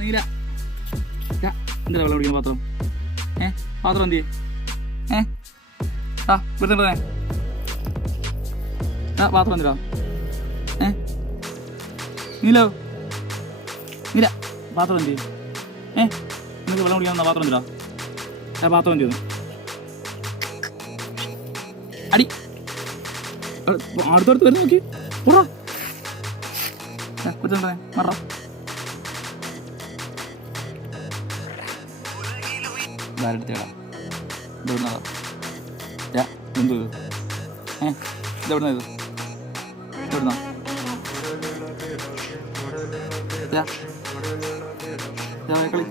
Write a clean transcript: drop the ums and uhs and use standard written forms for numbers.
നീല എന്താ വെള്ളം കുടിക്കുന്ന പാത്രം? പാത്രം എന്ത് വൃത്തിണ്ടേ? പാത്രം എന്തിനാ? നീലോ നീല പാത്രം എന്ത് നിങ്ങൾക്ക് വെള്ളം കുടിക്കാൻ പാത്രം എന്തിനാ? പാത്രം എന്ത് ചെയ്യുന്നു? അടി അടുത്തടുത്ത് വരുന്ന നോക്കി കൂടാ കൊച്ചുണ്ടേ മറ ധാരെടുത്തേടാ ഇതെവിടുന്നതാ? എന്ത് ഇതെവിടുന്ന ഇത്? എവിടുന്ന കളി